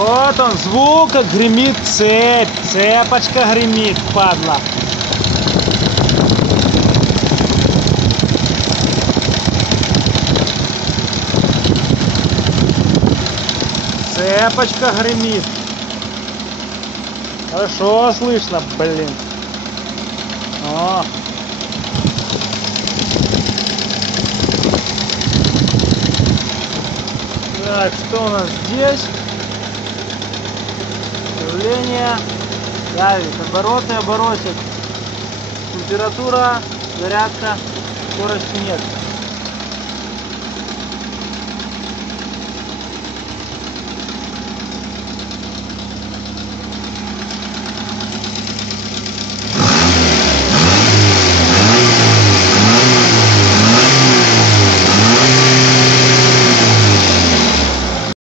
Вот он, звук, как гремит цепь. Цепочка гремит, падла. Цепочка гремит. Хорошо слышно, блин. О. Так, что у нас здесь? Давление. Давит. Обороты, оборотик. Температура, зарядка. Скорости нет.